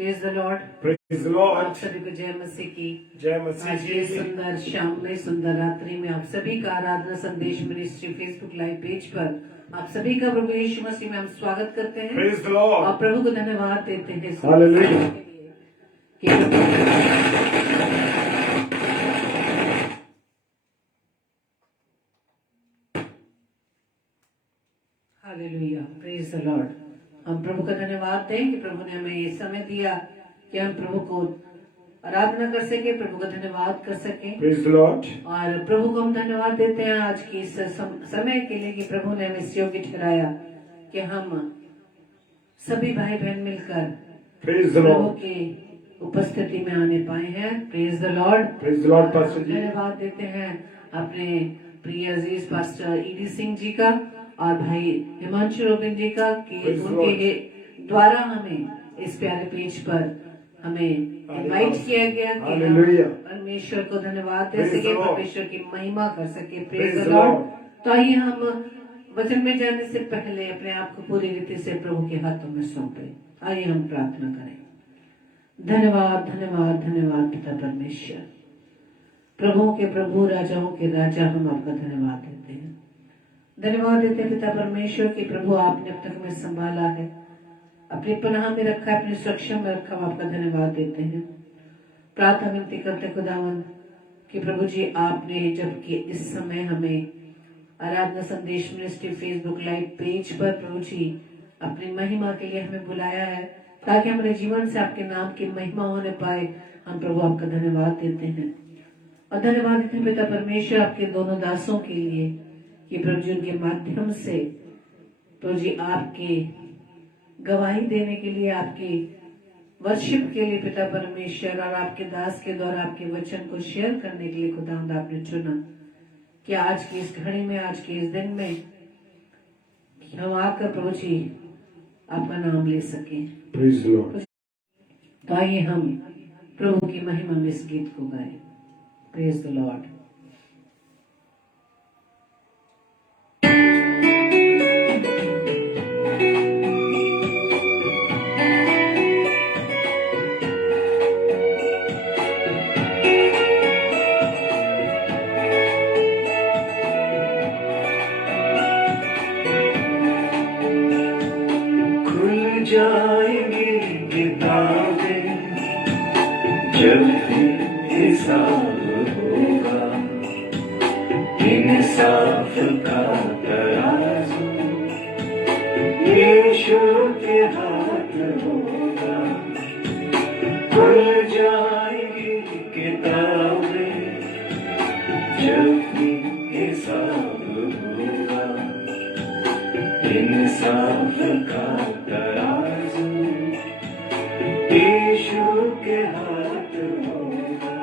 Praise the Lord. Praise the Lord. आप सभी को जय मसीह की। जय मसीह आज के जी। सुंदर शाम में, सुंदर रात्रि में आप सभी का आराधना संदेश मिनिस्ट्री फेसबुक लाइव पेज पर आप सभी का प्रभु यीशु मसीह में हम स्वागत करते हैं। Praise the Lord. और प्रभु को धन्यवाद देते हैं hallelujah. Hallelujah, praise the Lord. हम प्रभु का धन्यवाद दें कि प्रभु ने हमें ये समय दिया कि हम प्रभु को आराधना कर सके, प्रभु का धन्यवाद कर सके। Praise the Lord. और प्रभु को हम धन्यवाद देते हैं आज की इस समय के लिए कि प्रभु ने हमें इस योग्य ठहराया कि हम सभी भाई बहन मिलकर प्रेज द प्रभु लॉर्ड। की उपस्थिति में आने पाए हैं। Praise the Lord. Praise the Lord pastor ji. धन्यवाद देते हैं अपने प्रिय अजीज पास्टर ईडी सिंह जी का और भाई हिमांशु रोबिन जी का कि उनके द्वारा हमें इस प्यारे पेज पर हमें इनवाइट किया गया कि हम परमेश्वर को धन्यवाद दे सके, परमेश्वर की महिमा कर सके। Praise the Lord. तो आइए हम वचन में जाने से पहले अपने आप को पूरी रीति से प्रभु के हाथों में सौंपे। आइए हम प्रार्थना करें। धन्यवाद धन्यवाद धन्यवाद पिता परमेश्वर, प्रभुओं के प्रभु, राजाओं के राजा, हम आपका धन्यवाद देते हैं। धन्यवाद देते हैं पिता परमेश्वर कि प्रभु आपने अब तक हमें संभाला है, अपनी पनाह में रखा, अपनी सुरक्षा में रखा। हम आपका धन्यवाद देते हैं। प्रार्थना विनती करते खुदावन कि प्रभु जी आपने जबकि इस समय हमें आराधना संदेश मिनिस्ट्री फेसबुक लाइव पेज पर प्रभु जी अपनी महिमा के लिए हमें बुलाया है ताकि हमारे जीवन से आपके नाम की महिमा होने पाए। हम प्रभु आपका धन्यवाद देते हैं और धन्यवाद देते हैं पिता परमेश्वर आपके दोनों दासों के लिए कि प्रभु जी उनके माध्यम से प्रभु जी आपके गवाही देने के लिए, आपकी वर्शिप के लिए पिता परमेश्वर, और आपके दास के द्वारा आपके वचन को शेयर करने के लिए खुदावंद आपने चुना कि आज की इस घड़ी में, आज के इस दिन में हम आकर प्रभु जी आपका नाम ले सके। Praise the Lord. तो आइए हम प्रभु की महिमा में इस गीत को गाएं। Praise the Lord. जाएंगी किताबें जब हिसाब होगा, इंसाफ का तराजू यीशु के हाथ होगा। खुल जाएंगी किताबें जब हिसाब होगा, इंसाफ का तराजू यीशु के हाथ होगा।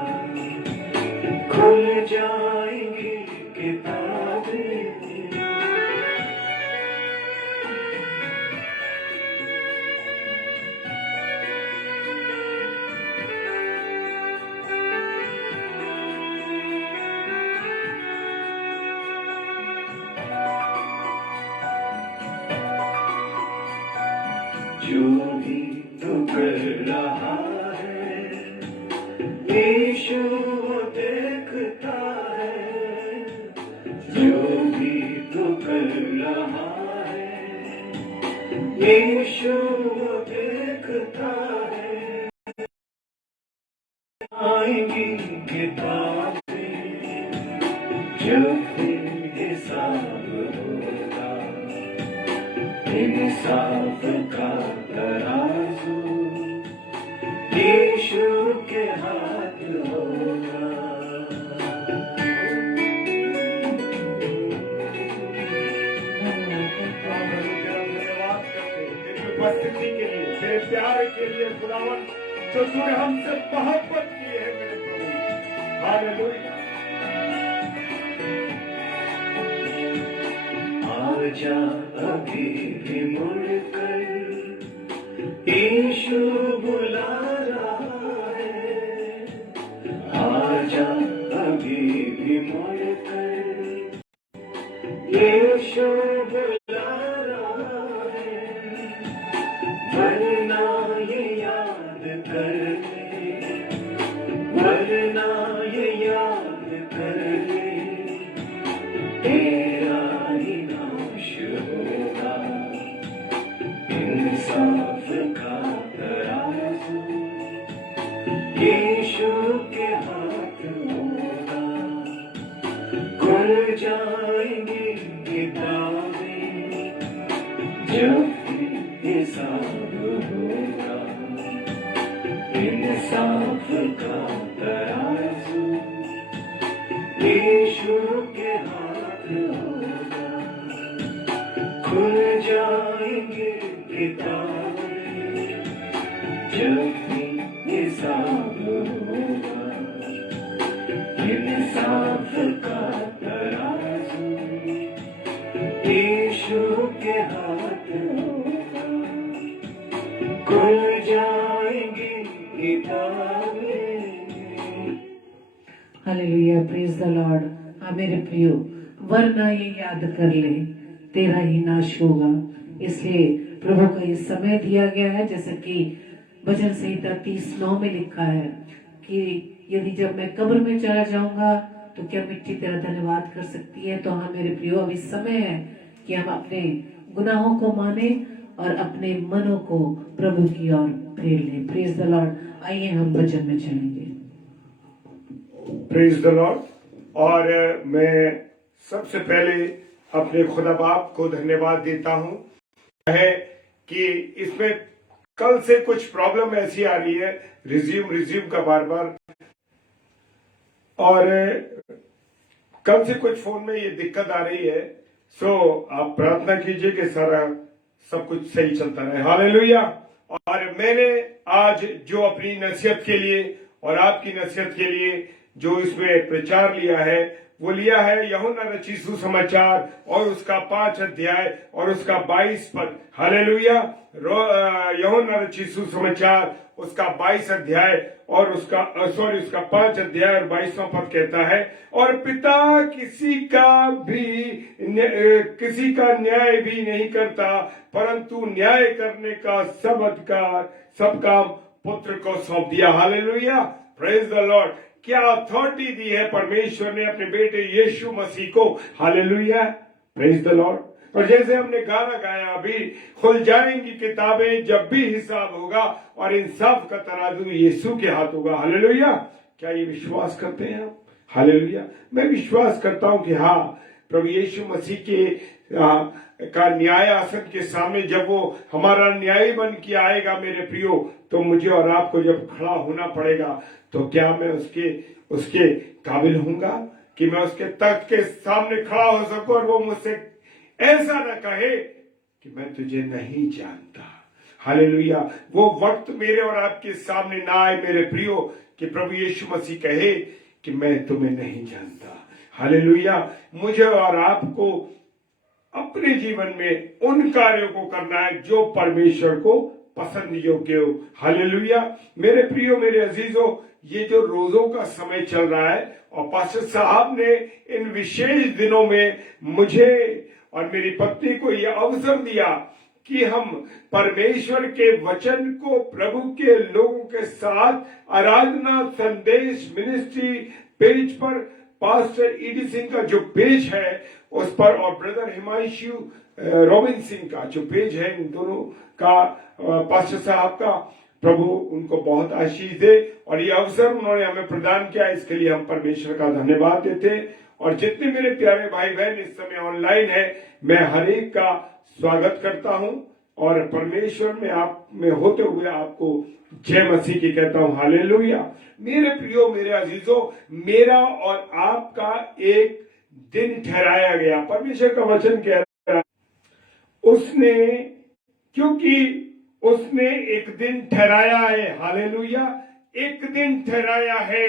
खुल जाएंगी किताबें। जो भी तू कर रहा है यीशु वो देखता है। जो भी तू कर रहा है यीशु वो देखता है। आएंगी किताबें जब हिसाब होगा, इंसाफ का तराजू यीशु के हाथ होगा। धन्यवाद करते हैं तेरी उपस्थिति के लिए, तेरे प्यार के लिए खुदावन, जो तूने हमसे मोहब्बत की है मेरे प्रभु। हालेलुया। आजा अभी भी मुड़कर यीशु बुला रहा है। आजा अभी भी मुड़कर यीशु बुला रहा है। वरना ये याद इंसाफ का तराजू यीशु के हाथ होगा, खुल जाएंगे किताबें जब भी हिसाब होगा। इंसाफ का तराजू यीशु के हाथ होगा, खुल जाएंगी किताबें। Hallelujah, praise the Lord. हाँ मेरे प्रियो, वरना ये याद कर ले तेरा ही नाश होगा। इसलिए प्रभु का ये समय दिया गया है, जैसा कि भजन संहिता 30:9 में लिखा है कि यदि जब मैं कब्र में चला जाऊंगा तो क्या मिट्टी तेरा धन्यवाद कर सकती है। तो हाँ मेरे प्रियो, अभी समय है कि हम अपने गुनाहों को माने और अपने मनों को प्रभु की ओर फेर लें। Praise the Lord. आइए हम भजन में चलेंगे। Praise the Lord. और मैं सबसे पहले अपने खुदा बाप को धन्यवाद देता हूं है कि इसमें कल से कुछ प्रॉब्लम ऐसी आ रही है, रिज्यूम का बार बार, और कल से कुछ फोन में ये दिक्कत आ रही है। सो आप प्रार्थना कीजिए कि सारा सब कुछ सही चलता रहे। हालेलुया। और मैंने आज जो अपनी नसीहत के लिए और आपकी नसीहत के लिए जो इसमें प्रचार लिया है, वो लिया है यूहन्ना रचित सुसमाचार और उसका 5 अध्याय और उसका 22 पद। हालेलुया। यूहन्ना रचित सुसमाचार उसका 22 अध्याय और उसका 5 अध्याय और 22वां पद कहता है, और पिता किसी का न्याय भी नहीं करता, परंतु न्याय करने का सब अधिकार सब काम पुत्र को सौंप दिया। Hallelujah, praise the Lord. क्या अथॉरिटी दी है परमेश्वर ने अपने बेटे यीशु मसीह को। Hallelujah, praise the Lord. और जैसे हमने गाना गाया अभी, खुल जाएंगी किताबें जब भी हिसाब होगा और इंसाफ का तराजू यीशु के हाथ होगा। हालेलुया। क्या ये विश्वास करते हैं आप? हालेलुया। मैं विश्वास करता हूं कि हाँ, प्रभु यीशु मसीह के का न्याय आसन के सामने जब वो हमारा न्याय बन के आएगा मेरे प्रियो, तो मुझे और आपको जब खड़ा होना पड़ेगा, तो क्या मैं उसके काबिल हूंगा कि मैं उसके तख्त के सामने खड़ा हो सकूं और वो मुझसे ऐसा न कहे कि मैं तुझे नहीं जानता। हालेलुया। वो वक्त मेरे और आपके सामने ना आए मेरे प्रियो कि प्रभु यीशु मसीह कहे कि मैं तुम्हें नहीं जानता। हालेलुया। मुझे और आपको अपने जीवन में उन कार्यों को करना है जो परमेश्वर को पसंद योग्य हो। हालेलुया। मेरे प्रियो, मेरे अजीजों, ये जो रोजों का समय चल रहा है और पास्टर साहब ने इन विशेष दिनों में मुझे और मेरी पत्नी को यह अवसर दिया कि हम परमेश्वर के वचन को प्रभु के लोगों के साथ आराधना संदेश मिनिस्ट्री पेज पर, पास्टर ईडी सिंह का जो पेज है उस पर, और ब्रदर हिमांशु रॉबिन सिंह का जो पेज है, इन दोनों का, पास्टर साहब का, प्रभु उनको बहुत आशीष दे। और ये अवसर उन्होंने हमें प्रदान किया, इसके लिए हम परमेश्वर का धन्यवाद देते। और जितने मेरे प्यारे भाई बहन इस समय ऑनलाइन है, मैं हर एक का स्वागत करता हूं और परमेश्वर में आप में होते हुए आपको जय मसीह की कहता हूं। हालेलुया। मेरे प्रियो, मेरे अजीजों, मेरा और आपका एक दिन ठहराया गया। परमेश्वर का वचन कह रहा है, क्योंकि उसने एक दिन ठहराया है। हालेलुया। एक दिन ठहराया है,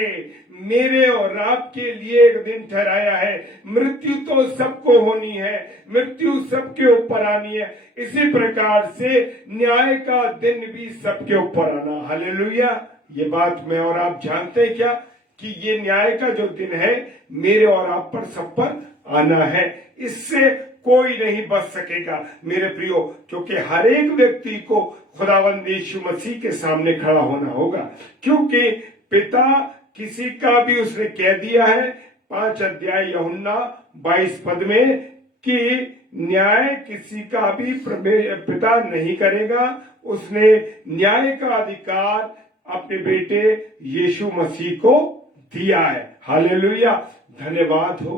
मेरे और आपके लिए एक दिन ठहराया है। मृत्यु तो सबको होनी है, मृत्यु सबके ऊपर आनी है, इसी प्रकार से न्याय का दिन भी सबके ऊपर आना। हालेलुया। ये बात मैं और आप जानते हैं क्या कि ये न्याय का जो दिन है मेरे और आप पर सब पर आना है। इससे कोई नहीं बच सकेगा मेरे प्रियो, क्योंकि हर एक व्यक्ति को खुदावंद यीशु मसीह के सामने खड़ा होना होगा, क्योंकि पिता किसी का भी उसने कह दिया है 5 अध्याय यूहन्ना 22 पद में कि न्याय किसी का भी पिता नहीं करेगा। उसने न्याय का अधिकार अपने बेटे यीशु मसीह को दिया है। हालेलुया। धन्यवाद हो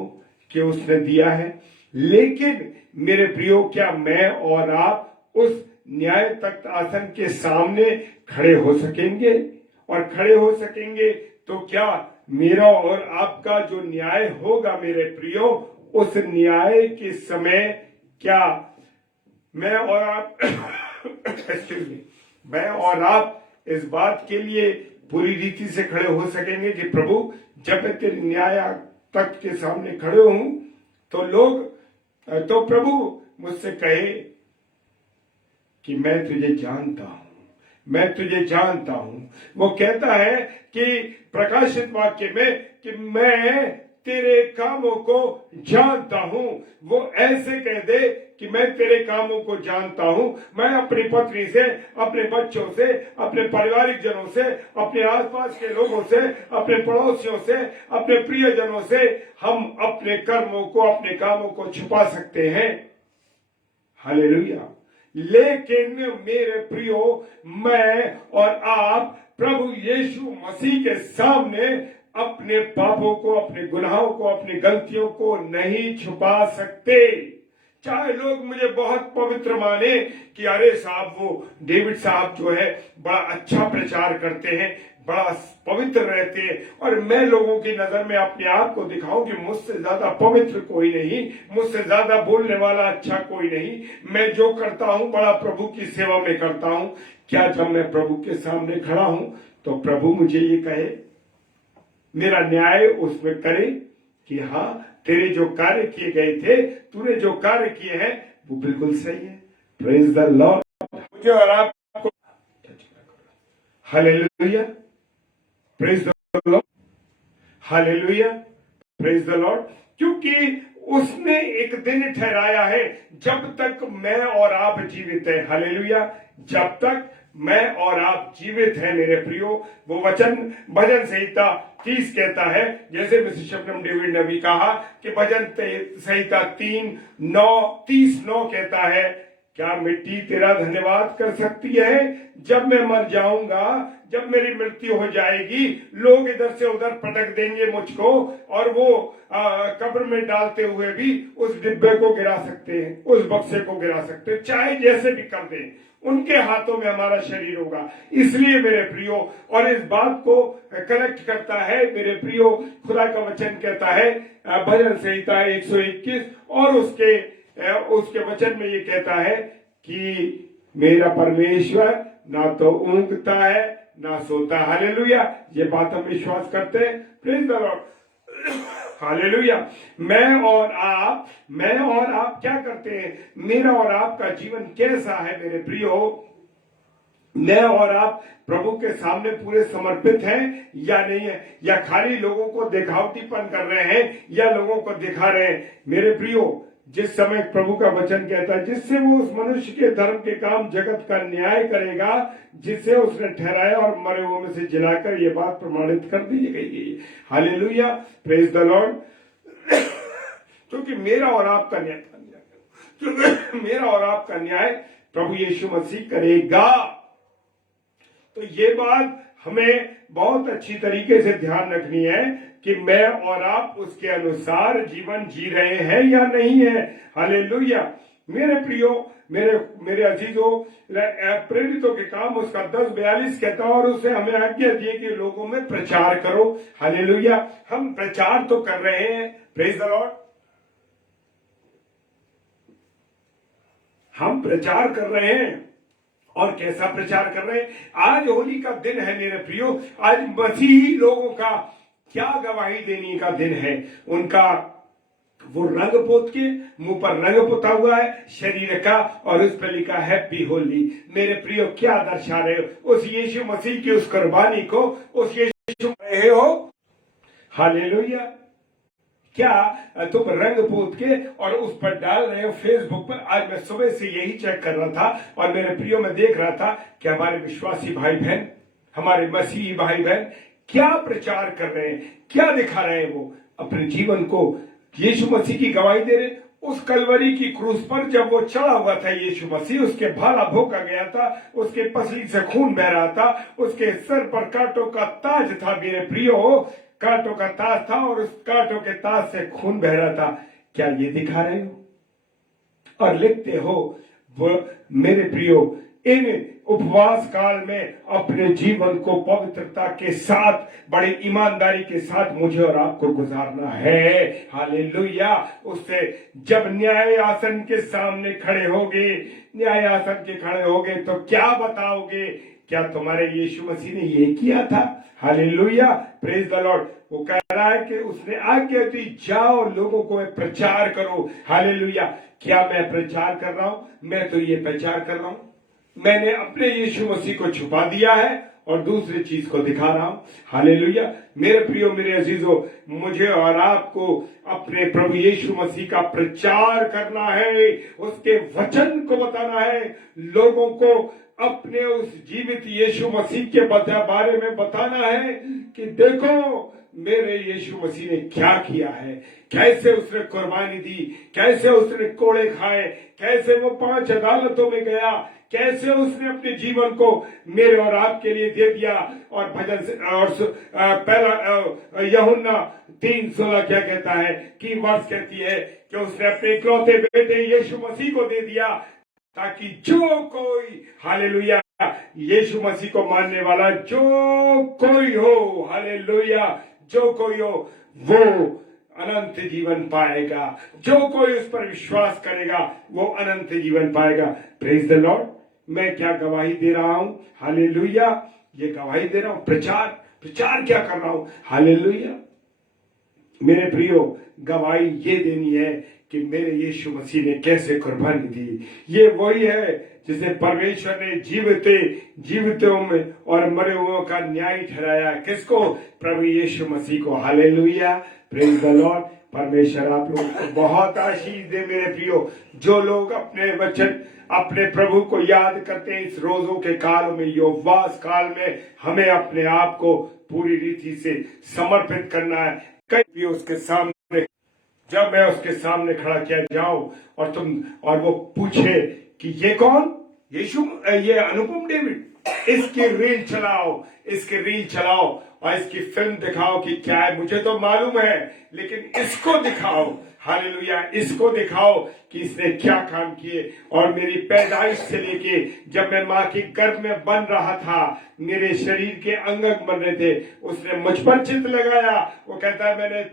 कि उसने दिया है। लेकिन मेरे प्रियो, क्या मैं और आप उस न्याय तख्त आसन के सामने खड़े हो सकेंगे और खड़े हो सकेंगे, तो क्या मेरा और आपका जो न्याय होगा मेरे प्रियो, उस न्याय के समय क्या मैं और आप excuse me, मैं और आप इस बात के लिए पूरी रीति से खड़े हो सकेंगे कि प्रभु जब मैं तेरे न्याय तख्त के सामने खड़े हूं तो प्रभु मुझसे कहे कि मैं तुझे जानता हूं, मैं तुझे जानता हूं। वो कहता है कि प्रकाशित वाक्य में कि मैं तेरे कामों को जानता हूं। वो ऐसे कह दे कि मैं तेरे कामों को जानता हूं। मैं अपनी पत्नी से, अपने बच्चों से, अपने पारिवारिक जनों से, अपने आसपास के लोगों से, अपने पड़ोसियों से, अपने प्रियजनों से हम अपने कर्मों को, अपने कामों को छुपा सकते हैं। हालेलुया। लेकिन मेरे प्रियो, मैं और आप प्रभु यीशु मसीह के सामने अपने पापों को, अपने गुनाहों को, अपनी गलतियों को नहीं छुपा सकते। चाहे लोग मुझे बहुत पवित्र माने कि अरे साहब वो डेविड साहब जो है बड़ा अच्छा प्रचार करते हैं, बड़ा पवित्र रहते हैं, और मैं लोगों की नजर में अपने आप को दिखाऊं कि मुझसे ज्यादा पवित्र कोई नहीं, मुझसे ज्यादा बोलने वाला अच्छा कोई नहीं, मैं जो करता हूं बड़ा प्रभु की सेवा में करता हूं। क्या जब मैं प्रभु के सामने खड़ा हूं तो प्रभु मुझे ये कहे, मेरा न्याय उसमें करे कि हाँ तेरे जो कार्य किए गए थे, तूने जो कार्य किए हैं वो बिल्कुल सही है। Praise the Lord. मुझे और आपको hallelujah, praise the Lord, hallelujah, praise the Lord. क्योंकि उसने एक दिन ठहराया है जब तक मैं और आप जीवित हैं। हालेलुया। जब तक मैं और आप जीवित हैं मेरे प्रियो। वो वचन भजन संहिता 30 कहता है, जैसे मिस्टर शबनम डेविड ने भी कहा कि भजन संहिता 3:9 कहता है, क्या मिट्टी तेरा धन्यवाद कर सकती है? जब मैं मर जाऊंगा, जब मेरी मृत्यु हो जाएगी, लोग इधर से उधर पटक देंगे मुझको, और वो कब्र में डालते हुए भी उस डिब्बे को गिरा सकते हैं, उस बक्से को गिरा सकते हैं, चाहे जैसे भी कर दें, उनके हाथों में हमारा शरीर होगा। इसलिए मेरे प्रियो, और इस बात को कनेक्ट करता है मेरे प्रियो, खुदा का वचन कहता है भजन संहिता 121 और उसके वचन में ये कहता है कि मेरा परमेश्वर ना तो ऊँघता है ना सोता। हालेलुया। ये बात हम विश्वास करते हैं। Praise the Lord. हालेलुया। मैं और आप क्या करते हैं? मेरा और आपका जीवन कैसा है मेरे प्रियो? मैं और आप प्रभु के सामने पूरे समर्पित हैं या नहीं है, या खाली लोगों को दिखावटीपन कर रहे हैं, या लोगों को दिखा रहे हैं? मेरे प्रियो, जिस समय प्रभु का वचन कहता है, जिससे वो उस मनुष्य के धर्म के काम जगत का न्याय करेगा, जिसे उसने ठहराया और मरे हुए में से जिलाकर ये बात प्रमाणित कर दी गई है। Hallelujah, praise the Lord. क्योंकि मेरा और आपका न्याय प्रभु यीशु मसीह करेगा। तो ये बात हमें बहुत अच्छी तरीके से ध्यान रखनी है कि मैं और आप उसके अनुसार जीवन जी रहे हैं या नहीं है। हालेलुया। मेरे प्रियो, मेरे अजीजों, प्रेरितों के काम उसका 10:42 कहता है, और उसे हमें आज्ञा दी कि लोगों में प्रचार करो। हालेलुया। हम प्रचार तो कर रहे हैं। Praise the Lord. हम प्रचार कर रहे हैं, और कैसा प्रचार कर रहे हैं? आज होली का दिन है मेरे प्रियो। आज मसीही लोगों का क्या गवाही देने का दिन है। उनका वो रंग पोत के, मुंह पर रंग पोता हुआ है शरीर का, और उस पर लिखा हैप्पी होली। मेरे प्रियो, क्या दर्शा रहे हो? उस यीशु मसीह की उस कुर्बानी को, उस यीशु रहे हो। हालेलुया। क्या तुम रंग पोत के और उस पर डाल रहे हो फेसबुक पर? आज मैं सुबह से यही चेक कर रहा था, और मेरे प्रियो में देख रहा था कि हमारे विश्वासी भाई बहन, हमारे मसीही भाई बहन क्या प्रचार कर रहे हैं, क्या दिखा रहे हैं? वो अपने जीवन को यीशु मसीह की गवाही दे रहे। उस कलवरी की क्रूस पर जब वो चढ़ा हुआ था यीशु मसीह, उसके भाला भोंका गया था, उसके पसली से खून बह रहा था, उसके सर पर कांटों का ताज था मेरे प्रियो, कांटों का ताज था, और उस कांटों के ताज से खून बह रहा था। क्या ये दिखा रहे हो और लिखते हो? वो मेरे प्रियो, इन उपवास काल में अपने जीवन को पवित्रता के साथ, बड़ी ईमानदारी के साथ मुझे और आपको गुजारना है। हालेलुया। उससे जब न्याय आसन के सामने खड़े होगे, न्याय आसन के खड़े होगे तो क्या बताओगे? क्या तुम्हारे यीशु मसीह ने ये किया था? Hallelujah, praise the Lord. वो कह रहा है कि उसने आज्ञा दी, जाओ लोगों को प्रचार करो। हालेलुया। क्या मैं प्रचार कर रहा हूं? मैं तो ये प्रचार कर रहा हूं, मैंने अपने यीशु मसीह को छुपा दिया है और दूसरी चीज को दिखा रहा हूं। हालेलुया। मेरे प्रियो, मेरे अजीजों, मुझे और आपको अपने प्रभु यीशु मसीह का प्रचार करना है, उसके वचन को बताना है, लोगों को अपने उस जीवित यीशु मसीह के बारे में बताना है कि देखो मेरे यीशु मसीह ने क्या किया है, कैसे उसने कुर्बानी दी, कैसे उसने कोड़े खाए, कैसे वो 5 अदालतों में गया, कैसे उसने अपने जीवन को मेरे और आपके लिए दे दिया। और भजन से और पहला यूहन्ना 3:16 क्या कहता है कि वर्ष कहती है कि उसने अपने इकलौते बेटे यीशु मसीह को दे दिया ताकि जो कोई, हालेलुया, यीशु मसीह को मानने वाला जो कोई हो, हालेलुया, जो कोई हो वो अनंत जीवन पाएगा। जो कोई उस पर विश्वास करेगा वो अनंत जीवन पाएगा। Praise the Lord. मैं क्या गवाही दे रहा हूं? हालेलुया। ये गवाही दे रहा हूं, प्रचार क्या कर रहा हूं? हालेलुया। मेरे प्रियो, गवाही ये देनी है कि मेरे यीशु मसीह ने कैसे कुर्बानी दी। ये वही है जिसे परमेश्वर ने जीवितों में और मरे हुओं का न्याय ठहराया। किसको? प्रभु यीशु मसीह को। Hallelujah, praise the Lord. परमेश्वर आप लोगों को बहुत आशीष दे मेरे प्रियो। जो लोग अपने वचन, अपने प्रभु को याद करते हैं इस रोजों के काल में, ये उपवास काल में, हमें अपने आप को पूरी रीति से समर्पित करना है। कई भी उसके सामने, जब मैं उसके सामने खड़ा किया जाऊं और वो पूछे कि ये कौन? यीशु, ये अनुपम डेविड, इसकी रील चलाओ और इसकी फिल्म दिखाओ कि क्या है। मुझे तो मालूम है, लेकिन इसको दिखाओ। हालेलुया। इसको दिखाओ कि इसने क्या काम किए। और मेरी पैदाइश से लेके जब मैं माँ के गर्भ में बन रहा था, मेरे शरीर के अंग बन रहे थे, उसने मुझ पर चित्त लगाया। वो कहता है मैंने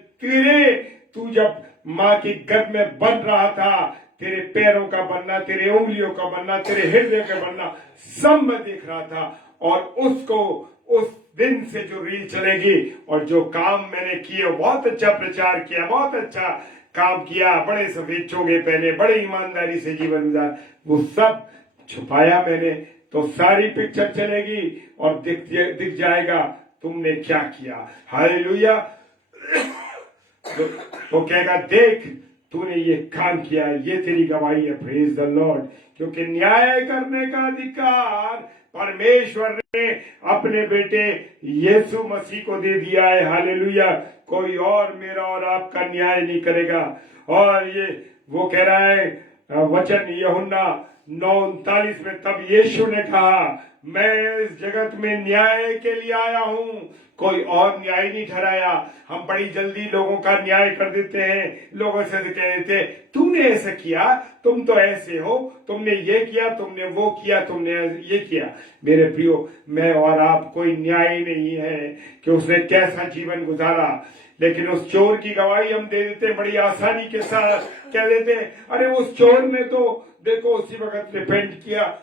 तू जब माँ के गर्भ में बन रहा था, तेरे पैरों का बनना, तेरे उंगलियों का बनना, तेरे हृदय का बनना सब मैं देख रहा था। और उसको उस दिन से जो रील चलेगी और जो काम मैंने किए, बहुत अच्छा प्रचार किया, बहुत अच्छा काम किया, बड़े सफेद चोगे पहने, बड़े ईमानदारी से जीवन गुजार, वो सब छुपाया मैंने। तो सारी पिक्चर चलेगी और दिख जाएगा तुमने क्या किया। हालेलुया। तो कहेगा देख तूने ये काम किया, ये तेरी गवाही है। Praise the Lord. क्योंकि न्याय करने का अधिकार परमेश्वर ने अपने बेटे यीशु मसीह को दे दिया है। हालेलुया। कोई और मेरा और आपका न्याय नहीं करेगा। और ये वो कह रहा है वचन यूहन्ना 9:39 में, तब यीशु ने कहा मैं इस जगत में न्याय के लिए आया हूं, कोई और न्याय नहीं ठहराया। हम बड़ी जल्दी लोगों का न्याय कर देते हैं, लोगों से कह देते तूने ऐसा किया, तुम तो ऐसे हो, तुमने ये किया, तुमने वो किया, तुमने ये किया। मेरे प्रियो, मैं और आप कोई न्याय नहीं है कि उसने कैसा जीवन गुजारा, लेकिन उस चोर की गवाही हम दे देते बड़ी आसानी के साथ। कह देते अरे उस चोर ने तो देखो उसी वक्त रिपेंट किया,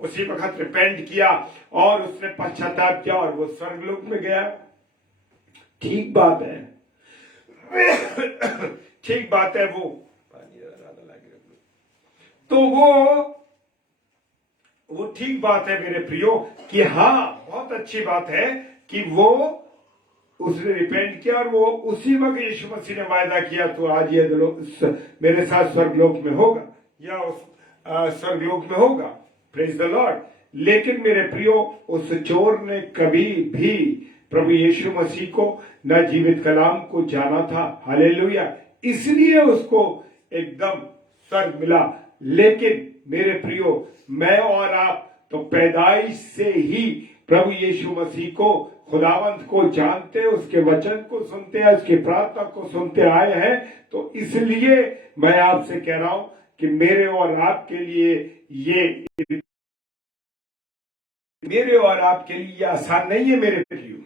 उसी वक्त रिपेंट किया और उसने पश्चाताप किया और वो स्वर्गलोक में गया। ठीक बात है, ठीक बात है। तो वो ठीक बात है मेरे प्रियो कि हाँ, बहुत अच्छी बात है कि वो उसने रिपेंट किया और वो उसी वक्त यीशु मसीह ने वायदा किया तो आज ये मेरे साथ स्वर्गलोक में होगा या उस स्वर्गलोक में होगा। Praise the Lord. लेकिन मेरे प्रियो, उस चोर ने कभी भी प्रभु यीशु मसीह को न जीवित कलाम को जाना था। हालेलुया। इसलिए उसको एकदम स्वर्ग मिला। लेकिन मेरे प्रियो, मैं और आप तो पैदाइश से ही प्रभु यीशु मसीह को, खुदावंत को जानते, उसके वचन को सुनते हैं, उसकी प्रार्थना को सुनते आए हैं। तो इसलिए मैं आपसे कह रहा हूं कि मेरे और आपके लिए ये मेरे और आपके लिए आसान नहीं है मेरे प्रियो।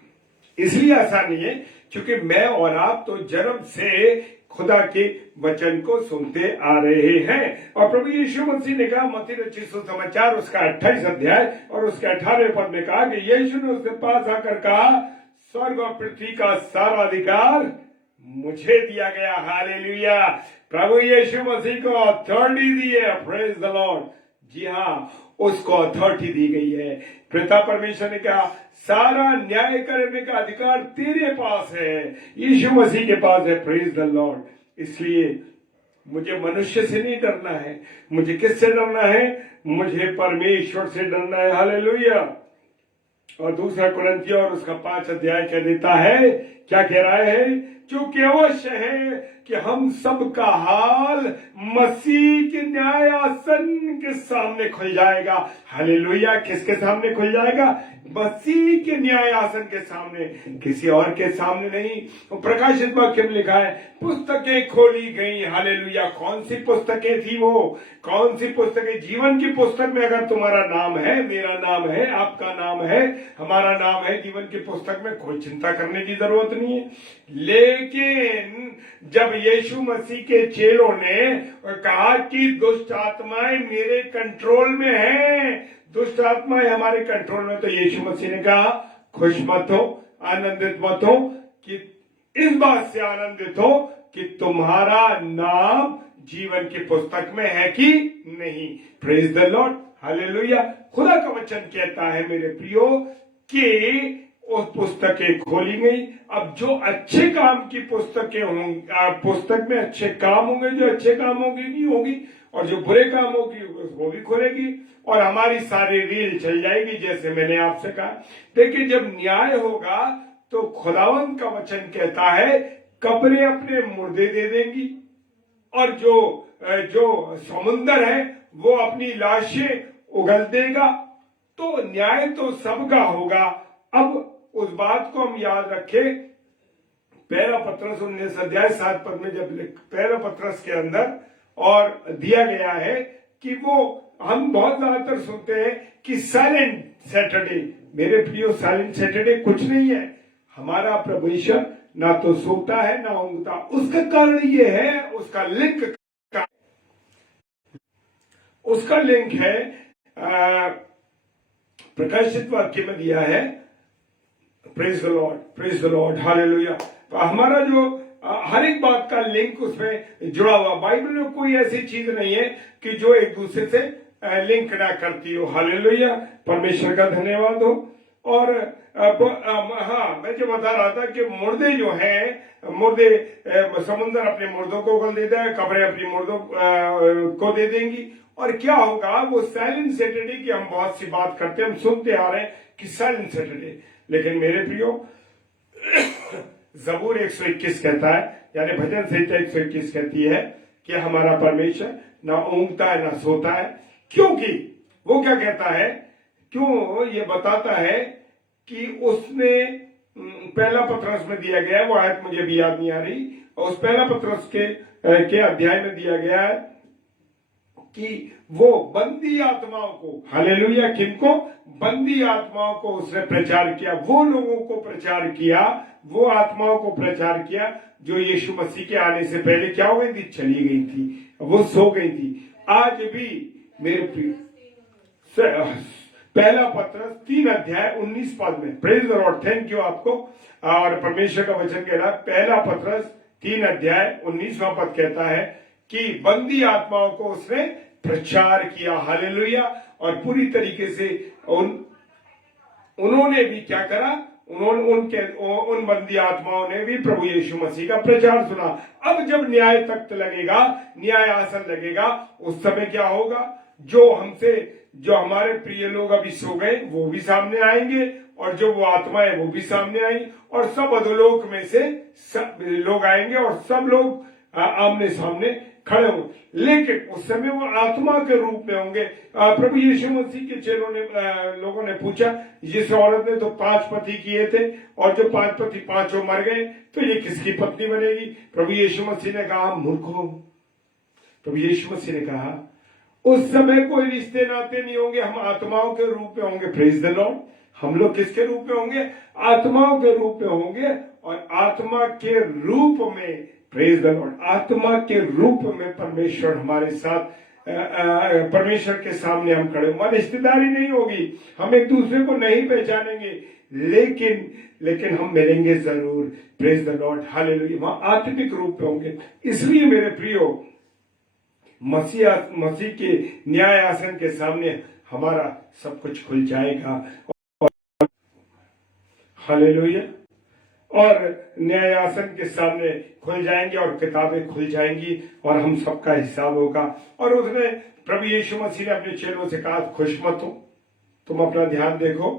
इसलिए आसान नहीं है क्योंकि मैं और आप तो जन्म से खुदा के वचन को सुनते आ रहे हैं। और प्रभु यीशु मसीह ने कहा मत्ती रचित सुसमाचार उसका 28 अध्याय और उसके 18वें पद में कहा कि यीशु ने उसके पास आकर कहा स्वर्ग और पृथ्वी का सारा अधिकार मुझे दिया गया। हालेलुया। प्रभु यीशु मसीह को अथॉरिटी दी है। Praise the Lord. जी हाँ, उसको अथॉरिटी दी गई है। पिता परमेश्वर ने कहा सारा न्याय करने का अधिकार तेरे पास है, यीशु मसीह के पास है। Praise the Lord. इसलिए मुझे मनुष्य से नहीं डरना है। मुझे किससे डरना है? मुझे परमेश्वर से डरना है। हालेलुया। और दूसरा कुरिन्थियों और उसका 5 अध्याय कह देता है, क्या कह रहा है? क्योंकि अवश्य है कि हम सबका हाल मसीह के न्याय आसन के सामने खुल जाएगा। हालेलुया। किसके सामने खुल जाएगा? मसीह के न्याय आसन के सामने, किसी और के सामने नहीं। प्रकाशित वाक्य में लिखा है पुस्तकें खोली गई। हालेलुया। कौन सी पुस्तकें थी वो? कौन सी पुस्तकें? जीवन की पुस्तक में अगर तुम्हारा नाम है, मेरा नाम है, आपका नाम है, हमारा नाम है जीवन की पुस्तक में, कोई चिंता करने की जरूरत नहीं है। लेकिन जब यीशु मसीह के चेलों ने कहा कि दुष्ट आत्माएं मेरे कंट्रोल में हैं, दुष्ट आत्माएं हमारे कंट्रोल में, तो यीशु मसीह ने कहा खुश मत हो, आनंदित मत हो, कि इस बात से आनंदित हो कि तुम्हारा नाम जीवन की पुस्तक में है कि नहीं। Praise the Lord. हालेलुया। खुदा का वचन कहता है मेरे प्रियो कि उस पुस्तकें खोली गई। अब जो अच्छे काम की पुस्तकें होंगी, पुस्तक में अच्छे काम होंगे, जो अच्छे काम होगी, और जो बुरे काम होगी वो भी खोलेगी, और हमारी सारी रील चल जाएगी। जैसे मैंने आपसे कहा, देखिए जब न्याय होगा तो खुदावंत का वचन कहता है कब्रें अपने मुर्दे दे देंगी, और जो समुंदर है वो अपनी लाशें उगल देगा। तो न्याय तो सबका होगा। अब उस बात को हम याद रखें, पहला पत्रस 19 अध्याय 7 पद में जब पहला पत्रस के अंदर और दिया गया है कि वो हम बहुत ज्यादातर सुनते हैं कि साइलेंट सैटरडे। मेरे प्रियो, साइलेंट सैटरडे कुछ नहीं है। हमारा प्रभु ईश्वर ना तो सोता है ना ऊँगता। उसका कारण ये है, उसका लिंक है प्रकाशित वाक्य में दिया है। Praise the Lord, praise the Lord, hallelujah. तो हमारा जो हर एक बात का लिंक उसमें जुड़ा हुआ। बाइबल में कोई ऐसी चीज नहीं है कि जो एक दूसरे से लिंक ना करती हो। हालेलुया। परमेश्वर का धन्यवाद हो। और हाँ, मैं जो बता रहा था कि मुर्दे जो हैं, मुर्दे समुंदर अपने मुर्दों को उगल देता है, कब्रें अपनी मुर्दों को दे देंगी। और क्या होगा? वो साइलेंट सैटरडे की हम बहुत सी बात करते हैं, हम सुनते आ रहे हैं कि साइलेंट सैटरडे। लेकिन मेरे प्रियो, जबूर 121 कहता है, यानी भजन संहिता 121 कहती है कि हमारा परमेश्वर ना ऊँगता है ना सोता है। क्योंकि वो क्या कहता है? क्यों? ये बताता है कि उसने पहला पत्रस में दिया गया है, वो आयत मुझे भी याद नहीं आ रही, और उस पहला पत्रस के अध्याय में दिया गया है कि वो बंदी आत्माओं को, हालेलुया, किनको? बंदी आत्माओं को उसने प्रचार किया। वो लोगों को प्रचार किया, वो आत्माओं को प्रचार किया जो यीशु मसीह के आने से पहले क्या हो गई थी? चली गई थी, वो सो गई थी। आज भी मेरे प्रिय, पहला पत्रस 3 अध्याय 19 पद में, praise the Lord, thank you आपको। और परमेश्वर का वचन कह रहा है, पहला पत्रस 3 अध्याय 19वां पद कहता है कि बंदी आत्माओं को उसने प्रचार किया। हालेलुया। और पूरी तरीके से उन्होंने भी क्या करा? उन बंदी आत्माओं ने भी प्रभु यीशु मसीह का प्रचार सुना। अब जब न्याय तख्त लगेगा, न्याय आसन लगेगा, उस समय क्या होगा? जो हमारे प्रिय लोग अभी सो गए वो भी सामने आएंगे, और जो वो आत्मा है वो भी सामने आएंगी, और सब अधोलोक में से सब लोग आएंगे, और सब लोग आमने सामने खड़े होंगे। लेकिन उस समय वो आत्मा के रूप में होंगे। प्रभु यीशु मसीह के चेलों ने, लोगों ने पूछा, जिस औरत ने तो 5 पति किए थे और जो 5 पति 5 मर गए, तो ये किसकी पत्नी बनेगी? प्रभु यीशु मसीह ने कहा, मूर्खों, प्रभु यीशु मसीह ने कहा, उस समय कोई रिश्ते नाते नहीं होंगे, हम आत्माओं के रूप में होंगे। Praise the Lord. हम लोग किसके रूप में होंगे? आत्माओं के रूप में होंगे। और आत्मा के रूप में, प्रेज द लॉर्ड, आत्मा के रूप में परमेश्वर हमारे साथ, परमेश्वर के सामने हम खड़े होंगे। रिश्तेदारी नहीं होगी, हम एक दूसरे को नहीं पहचानेंगे, लेकिन हम मिलेंगे जरूर। Praise the Lord, hallelujah. वहां आत्मिक रूप में होंगे। इसलिए मेरे प्रियो, मसीह के न्याय आसन के सामने हमारा सब कुछ खुल जाएगा। हालेलुया। और न्याय आसन के सामने खुल जाएंगे और किताबें खुल जाएंगी और हम सबका हिसाब होगा। और उसने, प्रभु यीशु मसीह ने अपने चेलों से कहा, खुश मत हो, तुम अपना ध्यान देखो,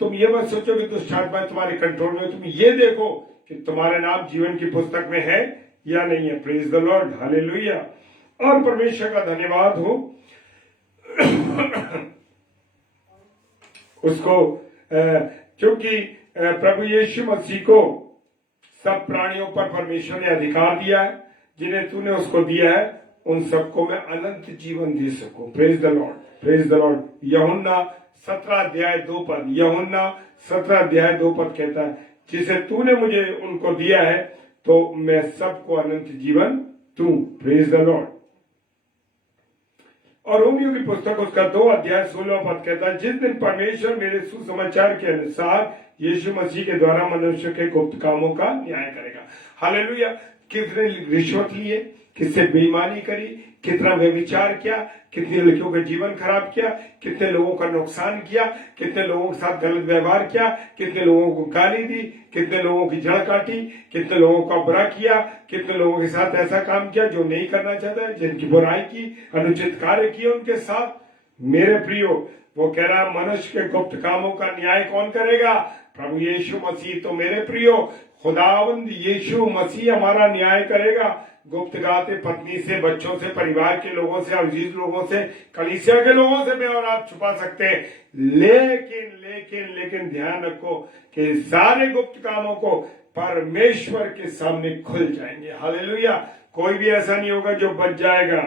तुम ये मत सोचो कि दुष्ट आत्माएं तुम्हारे कंट्रोल में, तुम ये देखो कि तुम्हारा नाम जीवन की पुस्तक में है या नहीं है। Praise the Lord, hallelujah. और परमेश्वर का धन्यवाद हो उसको, क्योंकि प्रभु यीशु मसीह को सब प्राणियों पर परमेश्वर ने अधिकार दिया है। जिन्हें तूने उसको दिया है उन सबको मैं अनंत जीवन दे सकूं। Praise the Lord, praise the Lord. यूहन्ना 17:2 यूहन्ना 17:2 कहता है, जिसे तूने मुझे उनको दिया है तो मैं सबको अनंत जीवन दूं। Praise the Lord. और रोमियो की पुस्तक उसका 2:16 कहता है, जिस दिन परमेश्वर मेरे सुसमाचार के अनुसार यीशु मसीह के द्वारा मनुष्य के गुप्त कामों का न्याय करेगा। हालेलुया। कितने रिश्वत लिए, किससे बेईमानी करी, कितना व्यभिचार किया, कितने लड़कियों का जीवन खराब किया, कितने लोगों का नुकसान किया, कितने लोगों के साथ गलत व्यवहार किया, कितने लोगों को गाली दी, कितने लोगों की जड़ काटी, कितने लोगों का बुरा किया, कितने लोगों के साथ ऐसा काम किया जो नहीं करना चाहता, जिनकी बुराई की, अनुचित कार्य किए उनके साथ। मेरे प्रियो, वो कह रहा है, मनुष्य के गुप्त कामों का न्याय कौन करेगा? प्रभु यीशु मसीह। तो मेरे प्रियो, खुदावंद यीशु मसीह हमारा न्याय करेगा। गुप्त गाते पत्नी से, बच्चों से, परिवार के लोगों से, अजीज लोगों से, कलीसिया के लोगों से मैं और आप छुपा सकते हैं, लेकिन ध्यान रखो कि सारे गुप्त कामों को परमेश्वर के सामने खुल जाएंगे। हालेलुया। कोई भी ऐसा नहीं होगा जो बच जाएगा।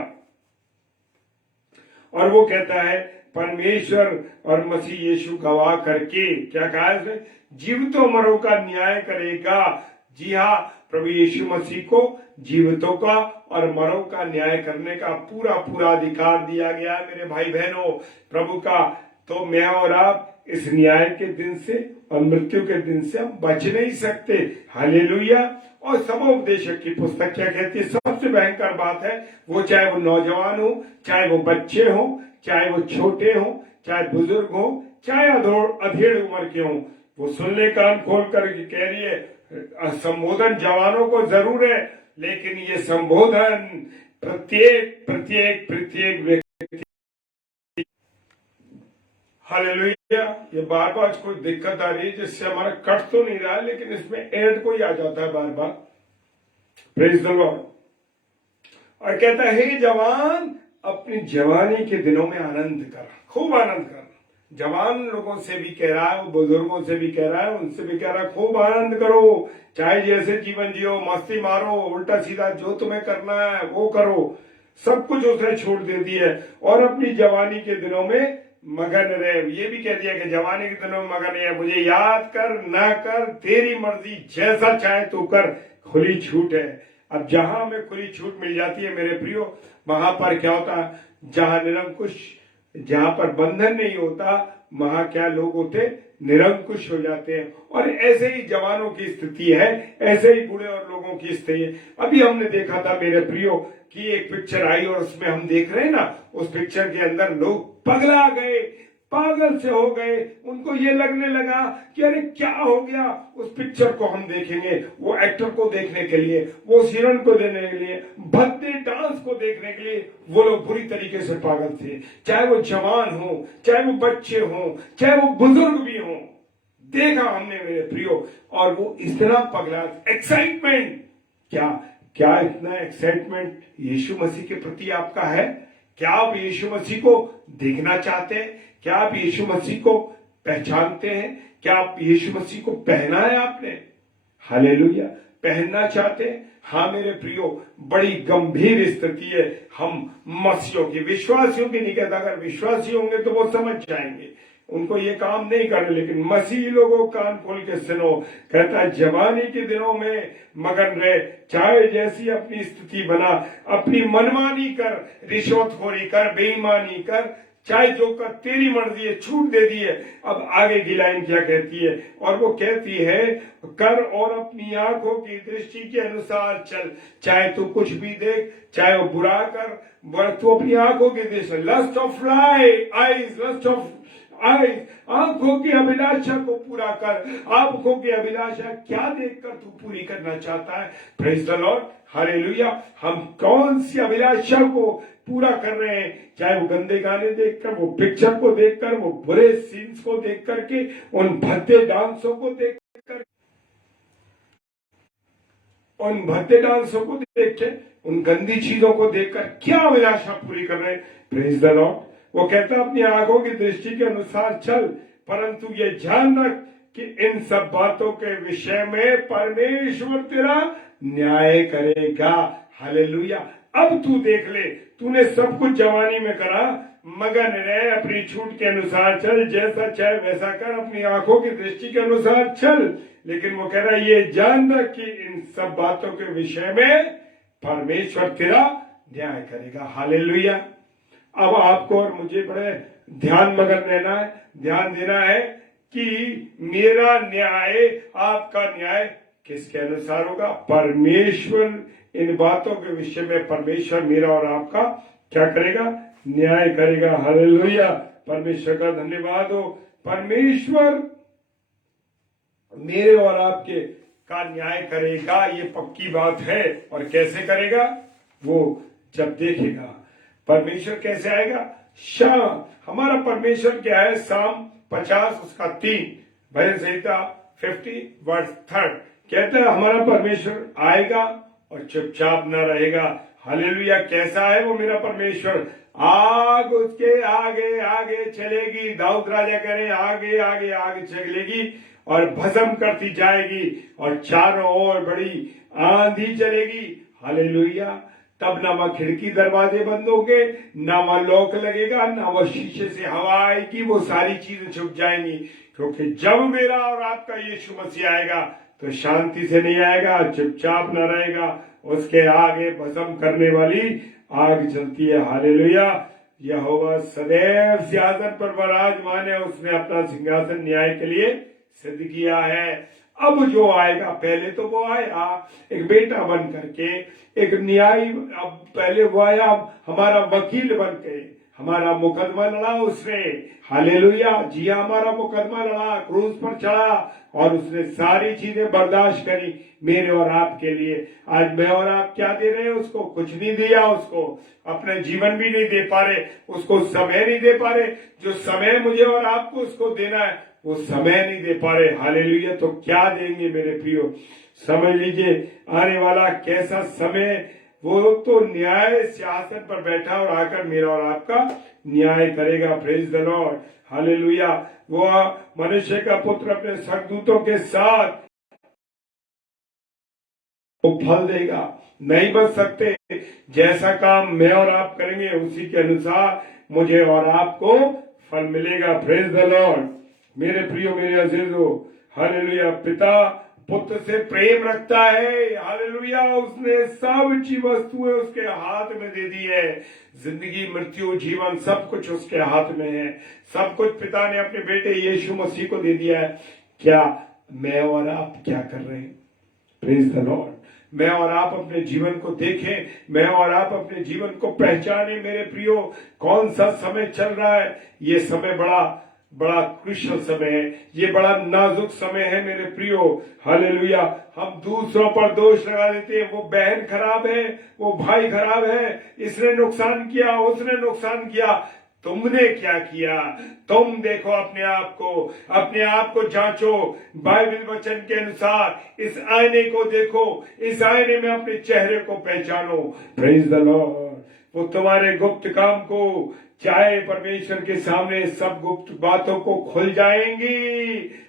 और वो कहता है, परमेश्वर और मसीह यीशु गवाह करके, क्या कहा है उसने? जीवितों मरों का न्याय करेगा। जी हाँ, प्रभु यीशु मसीह को जीवितों का और मरों का न्याय करने का पूरा अधिकार दिया गया है। मेरे भाई बहनों, प्रभु का, तो मैं और आप इस न्याय के दिन से और मृत्यु के दिन से हम बच नहीं सकते। हालेलुया। और समोपदेशक की पुस्तक क्या कहती है? सबसे भयंकर बात है, वो चाहे वो नौजवान हो, चाहे वो बच्चे हो, चाहे वो छोटे हो, चाहे बुजुर्ग हो, चाहे अधेड़ उम्र के हो, वो सुनने कान खोल कर कह रही है, संबोधन जवानों को जरूर है, लेकिन ये संबोधन प्रत्येक व्यक्ति। हालेलुया। ये बार बार कोई दिक्कत आ रही है जिससे हमारा कट तो नहीं रहा है, लेकिन इसमें एड कोई आ जाता है बार बार। Praise the Lord. और कहता है, हे जवान, अपनी जवानी के दिनों में आनंद कर, खूब आनंद कर। जवान लोगों से भी कह रहा है, बुजुर्गों से भी कह रहा है, उनसे भी कह रहा है, खूब आनंद करो, चाहे जैसे जीवन जियो, मस्ती मारो, उल्टा सीधा जो तुम्हें करना है वो करो, सब कुछ उसने छूट दे दी है। और अपनी जवानी के दिनों में मगन रहे। ये भी कह दिया कि जवानी के दिनों में मगन है, मुझे याद कर ना कर, तेरी मर्जी, जैसा चाहे तू कर, खुली छूट है। अब जहां हमें खुली छूट मिल जाती है मेरे प्रियो, वहां पर क्या होता है? जहां निरंकुश, जहां पर बंधन नहीं होता, वहां क्या लोग होते? निरंकुश हो जाते हैं। और ऐसे ही जवानों की स्थिति है, ऐसे ही बूढ़े और लोगों की स्थिति है। अभी हमने देखा था मेरे प्रियो कि एक पिक्चर आई और उसमें हम देख रहे हैं ना, उस पिक्चर के अंदर लोग पगला गए, पागल से हो गए। उनको ये लगने लगा कि अरे क्या हो गया। उस पिक्चर को हम देखेंगे, वो एक्टर को देखने के लिए, वो हिरण को देखने के लिए, भद्दे डांस को देखने के लिए वो लोग बुरी तरीके से पागल थे। चाहे वो जवान हो, चाहे वो बच्चे हो, चाहे वो बुजुर्ग भी हो, देखा हमने मेरे प्रियो। और वो इतना पगला, एक्साइटमेंट, क्या इतना एक्साइटमेंट यीशु मसीह के प्रति आपका है? क्या आप यीशु मसीह को देखना चाहते हैं? क्या आप यीशु मसीह को पहचानते हैं? क्या आप यीशु मसीह को पहना है आपने? हालेलुया। पहनना चाहते हैं? हाँ मेरे प्रियो, बड़ी गंभीर स्थिति है। हम मसीहों की, विश्वासियों की नहीं कहता, अगर विश्वासी होंगे तो वो समझ जाएंगे, उनको ये काम नहीं करना, लेकिन मसीही लोगों को कान खोल के सुनो। कहता है जवानी के दिनों में मगन रहे, चाहे जैसी अपनी स्थिति बना, अपनी मनमानी कर, रिश्वतखोरी कर, बेईमानी कर, चाहे जो कर, तेरी मर्जी है, छूट दे दी है। अब आगे की लाइन क्या कहती है? और वो कहती है कर और अपनी आंखों की दृष्टि के अनुसार चल, चाहे तू कुछ भी देख, चाहे वो बुरा कर, तू अपनी आंखों की दृष्टि, lust of eyes, lust of eyes, आंखों की अभिलाषा को पूरा कर। आंखों की अभिलाषा क्या देखकर तू पूरी करना चाहता है? Praise the Lord, hallelujah. हम कौन सी अभिलाषा को पूरा कर रहे हैं? चाहे वो गंदे गाने देखकर, वो पिक्चर को देखकर, वो बुरे सीन्स को देख करके, उन भद्दे डांसों को देखकर, उन भद्दे डांसों को देख के, उन गंदी चीजों को देखकर क्या अभिलाषा पूरी कर रहे हैं? Praise the Lord. वो कहता है अपनी आंखों की दृष्टि के अनुसार चल, परंतु ये ध्यान रख कि इन सब बातों के विषय में परमेश्वर तेरा न्याय करेगा। हालेलुया। अब तू देख ले, तूने सब कुछ जवानी में करा, मगन रहे, अपनी छूट के अनुसार चल, जैसा चाहे वैसा कर, अपनी आंखों की दृष्टि के अनुसार चल, लेकिन वो कह रहा है ये जान रख कि इन सब बातों के विषय में परमेश्वर तेरा न्याय करेगा। हालेलुया। अब आपको और मुझे बड़े ध्यान मगन रहना है, ध्यान देना है कि मेरा न्याय, आपका न्याय किसके अनुसार होगा? परमेश्वर, इन बातों के विषय में परमेश्वर मेरा और आपका क्या करेगा? न्याय करेगा। हालेलुया। परमेश्वर का धन्यवाद हो। परमेश्वर मेरे और आपके का न्याय करेगा, ये पक्की बात है। और कैसे करेगा? वो जब देखेगा। परमेश्वर कैसे आएगा? शाम। हमारा परमेश्वर क्या है? साम 50 उसका 3, भजन संहिता 50 वर्स 3 कहता है हमारा परमेश्वर आएगा और चुपचाप न रहेगा। हालेलुया। कैसा है वो मेरा परमेश्वर? आग उसके आगे आगे चलेगी। दाऊद राजा कह रहे आगे आगे आगे चलेगी और भस्म करती जाएगी और चारों ओर बड़ी आंधी चलेगी। हालेलुया। तब ना वह खिड़की दरवाजे बंद होंगे, ना वह लॉक लगेगा, ना वह शीशे से हवा आएगी, वो सारी चीजें छुप जाएंगी। क्योंकि जब मेरा और आपका यीशु मसीह आएगा तो शांति से नहीं आएगा, चुपचाप न रहेगा, उसके आगे भस्म करने वाली आग चलती है। हालेलुया। यहोवा सदैव सिंहासन पर विराजमान है, उसने अपना सिंहासन न्याय के लिए सिद्ध किया है। अब जो आएगा, पहले तो वो आया एक बेटा बन करके, एक न्यायी। अब पहले वो आया हमारा वकील बन के, हमारा मुकदमा लड़ा उसने। हालेलुया। जी हमारा मुकदमा लड़ा, क्रूस पर चढ़ा और उसने सारी चीजें बर्दाश्त करी मेरे और आपके लिए। आज मैं और आप क्या दे रहे हैं उसको? कुछ नहीं दिया उसको, अपने जीवन भी नहीं दे पा रहे, उसको समय नहीं दे पा रहे। जो समय मुझे और आपको उसको देना है वो समय नहीं दे पा रहे। हालेलुया। तो क्या देंगे मेरे प्रियो? समझ लीजिए आने वाला कैसा समय, वो तो न्याय सिंहासन पर बैठा और आकर मेरा और आपका न्याय करेगा। Praise the Lord. हालेलुया। वो मनुष्य का पुत्र अपने स्वर्गदूतों के साथ वो फल देगा। नहीं बच सकते। जैसा काम मैं और आप करेंगे उसी के अनुसार मुझे और आपको फल मिलेगा। Praise the Lord. मेरे प्रियो, मेरे अजीजों, हालेलुया। पिता पुत्र से प्रेम रखता है। हालेलुया। उसने सब चीज वस्तुएं उसके हाथ में दे दी है। जिंदगी, मृत्यु, जीवन सब कुछ उसके हाथ में है। सब कुछ पिता ने अपने बेटे यीशु मसीह को दे दिया है। क्या मैं और आप क्या कर रहे हैं? Praise the Lord. मैं और आप अपने जीवन को देखें, मैं और आप अपने जीवन को पहचाने। मेरे प्रियो, कौन सा समय चल रहा है? ये समय बड़ा क्रुशियल समय है, ये बड़ा नाजुक समय है मेरे प्रियो। हालेलुया। हम दूसरों पर दोष लगा देते हैं, वो बहन खराब है, वो भाई खराब है, इसने नुकसान किया, उसने नुकसान किया। तुमने क्या किया? तुम देखो अपने आप को जांचो। बाइबल वचन के अनुसार इस आईने को देखो, इस आईने में अपने चेहरे को पहचानो। Praise the Lord. वो तुम्हारे गुप्त काम को, चाहे परमेश्वर के सामने सब गुप्त बातों को खुल जाएंगी।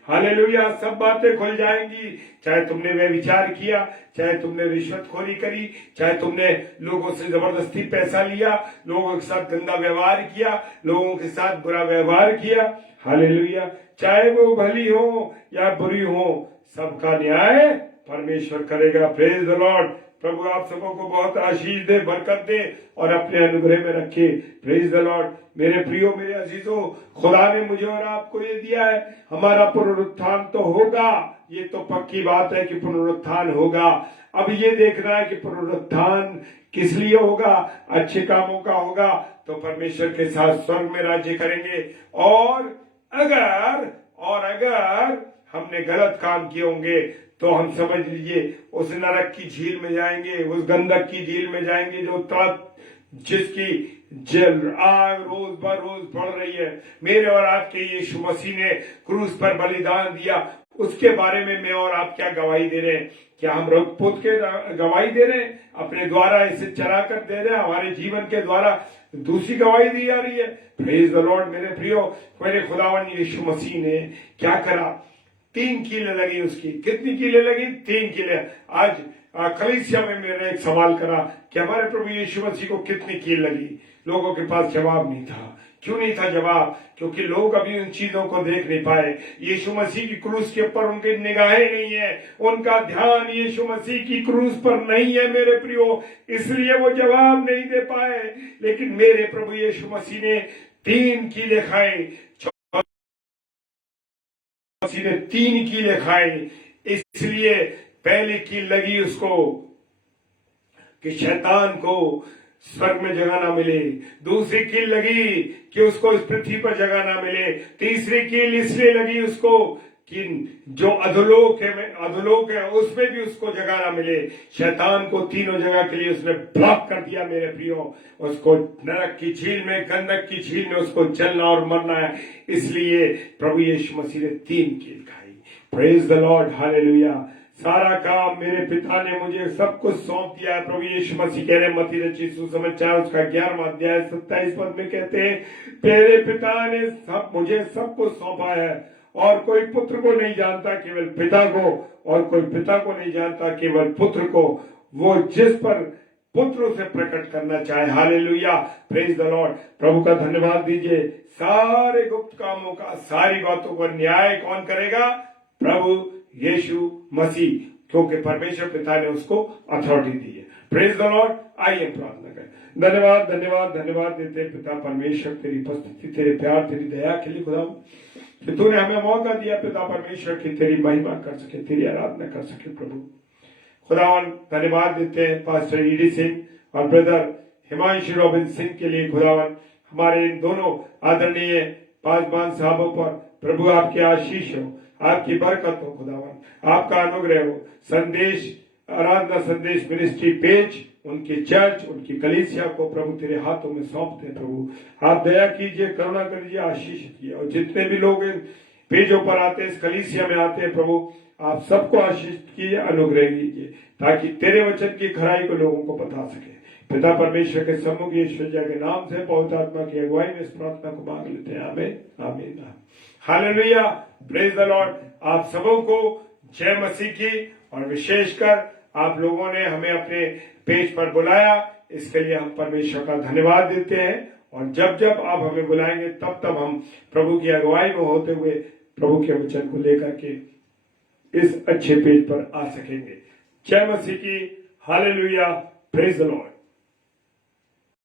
हालेलुया, सब बातें खुल जाएंगी। चाहे तुमने व्यभिचार किया, चाहे तुमने रिश्वतखोरी करी, चाहे तुमने लोगों से जबरदस्ती पैसा लिया, लोगों के साथ गंदा व्यवहार किया, लोगों के साथ बुरा व्यवहार किया। हालेलुया, चाहे वो भली हो या बुरी हो, सबका न्याय परमेश्वर करेगा। Praise the Lord. प्रभु आप सबों को बहुत आशीष दे, बरकत दे और अपने अनुग्रह में रखे। Praise the Lord. मेरे प्रियो, मेरे अजीजों, खुदा ने मुझे और आपको ये दिया है, हमारा पुनरुत्थान तो होगा। ये तो पक्की बात है कि पुनरुत्थान होगा। अब ये देखना है कि पुनरुत्थान किस लिए होगा। अच्छे कामों का होगा तो परमेश्वर के साथ स्वर्ग में राज्य करेंगे, और अगर हमने गलत काम किए होंगे तो हम समझ लीजिए उस नरक की झील में जाएंगे, उस गंधक की झील में जाएंगे जिसकी जल आग रोज बर रोज बढ़ रही है। मेरे और आपके यीशु मसीह ने क्रूस पर बलिदान दिया, उसके बारे में मैं और आप क्या गवाही दे रहे हैं? क्या हम रोकपुत के गवाही दे रहे हैं? अपने द्वारा इसे चरा कर दे रहे हैं? हमारे जीवन के द्वारा दूसरी गवाही दी जा रही है? Praise the Lord. मेरे प्रियो, मेरे खुदावन यीशु मसीह ने क्या करा? 3 कीलें लगी उसकी। कितनी कीलें लगी? 3 कीलें। आज कलीसिया में मैंने एक सवाल करा कि हमारे प्रभु यीशु मसीह को कितनी कील लगी? लोगों के पास जवाब नहीं था। क्यों नहीं था जवाब? क्योंकि लोग अभी उन चीजों को देख नहीं पाए। यीशु मसीह की क्रूस के ऊपर उनकी निगाहें नहीं है, उनका ध्यान यीशु मसीह की क्रूस पर नहीं है मेरे प्रियो, इसलिए वो जवाब नहीं दे पाए। लेकिन मेरे प्रभु यीशु मसीह ने 3 कीलें खाई। मसीह ने 3 कीलें खाई। इसलिए पहली कील लगी उसको कि शैतान को स्वर्ग में जगह ना मिले। दूसरी कील लगी कि उसको इस पृथ्वी पर जगह ना मिले। तीसरी कील इसलिए लगी उसको कि जो अधोलोक है उसमें भी उसको जगह ना मिले। शैतान को तीनों जगह के लिए उसने ब्लॉक कर दिया मेरे प्रियो। उसको नरक की झील में, गंधक की झील में उसको जलना और मरना है। इसलिए प्रभु यीशु मसीह ने 3 कील खाई। Praise the Lord, hallelujah. सारा काम मेरे पिता ने मुझे सब कुछ सौंप दिया है। प्रभु यीशु मसीह कह रहे मत्ती रचित सुसमाचार उसका 11वां अध्याय 27 पद में कहते हैं, तेरे पिता ने मुझे सब कुछ सौंपा है, और कोई पुत्र को नहीं जानता केवल पिता को, और कोई पिता को नहीं जानता केवल पुत्र को, वो जिस पर पुत्र उसे प्रकट करना चाहे। Hallelujah, praise the Lord. प्रभु का धन्यवाद दीजिए। सारे गुप्त कामों का, सारी बातों का न्याय कौन करेगा? प्रभु यीशु मसीह, क्योंकि परमेश्वर पिता ने उसको अथॉरिटी दी है। Praise the Lord. आइए प्रार्थना करें। धन्यवाद धन्यवाद धन्यवाद देते पिता परमेश्वर, तेरी उपस्थिति, तेरे प्यार, तेरी दया के लिए खुदा कि तूने हमें मौका दिया पिता परमेश्वर की तेरी महिमा कर सके, तेरी आराधना कर सके। प्रभु खुदावन धन्यवाद देते हैं पास्टर ईडी सिंह और ब्रदर हिमांशु रॉबिन सिंह के लिए। खुदावन हमारे इन दोनों आदरणीय पासवान साहबों पर प्रभु आपकी आशीष हो, आपकी बरकत हो, खुदावन आपका अनुग्रह हो। संदेश, आराधना संदेश मिनिस्ट्री पेज, उनकी चर्च, उनकी कलीसिया को प्रभु तेरे हाथों में सौंपते हैं। प्रभु आप दया कीजिए, करुणा करिए, आशीष कीजिए। और जितने भी लोग इन पेजों पर आते हैं, इस कलीसिया में आते हैं, प्रभु आप सबको आशीष कीजिए, अनुग्रह कीजिए, ताकि तेरे वचन की खराई को लोगों को बता सके। पिता परमेश्वर के सम्मुख यीशु के नाम से पवित्र आत्मा की अगुवाई में इस प्रार्थना को मांग लेते हैं। आमीन आमीन। Hallelujah, praise the Lord. आप सबों को जय मसीह की। और विशेषकर आप लोगों ने हमें अपने पेज पर बुलाया, इसके लिए हम परमेश्वर का धन्यवाद देते हैं। और जब जब आप हमें बुलाएंगे तब तब हम प्रभु की अगुवाई में होते हुए प्रभु के वचन को लेकर के इस अच्छे पेज पर आ सकेंगे। जय मसीह की। Hallelujah, praise the Lord.